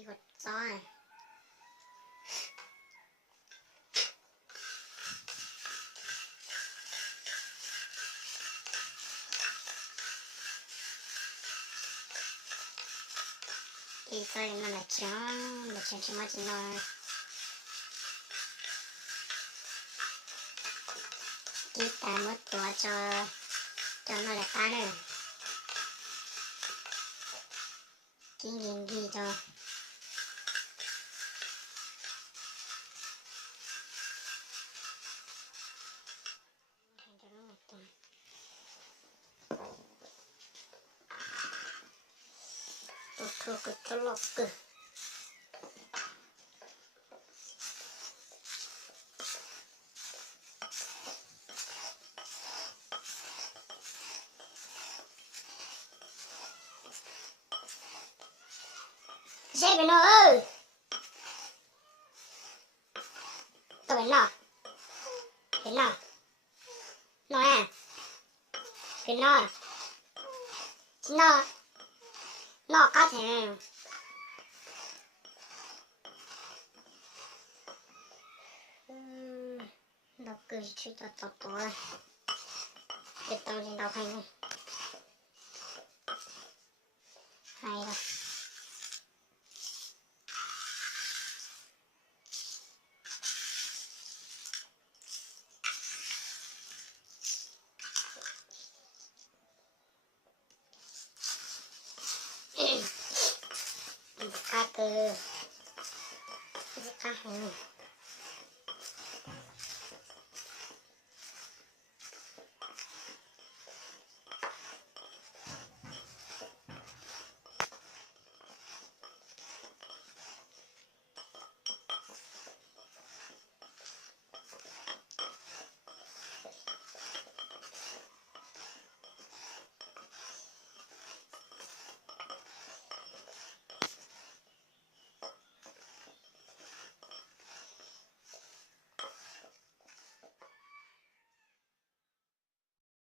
이거 짤. 이거 얼마나 길어? 너 심심하지 널. 기타 못 도와줘. 저 노래 따를. 낑낑기죠. 그 쫄럭그 세빈아 또 웬나 너해 빈나 진나 너 같아 너 그리치다 또 몇 떨어진다고 하니 아이고 이스카크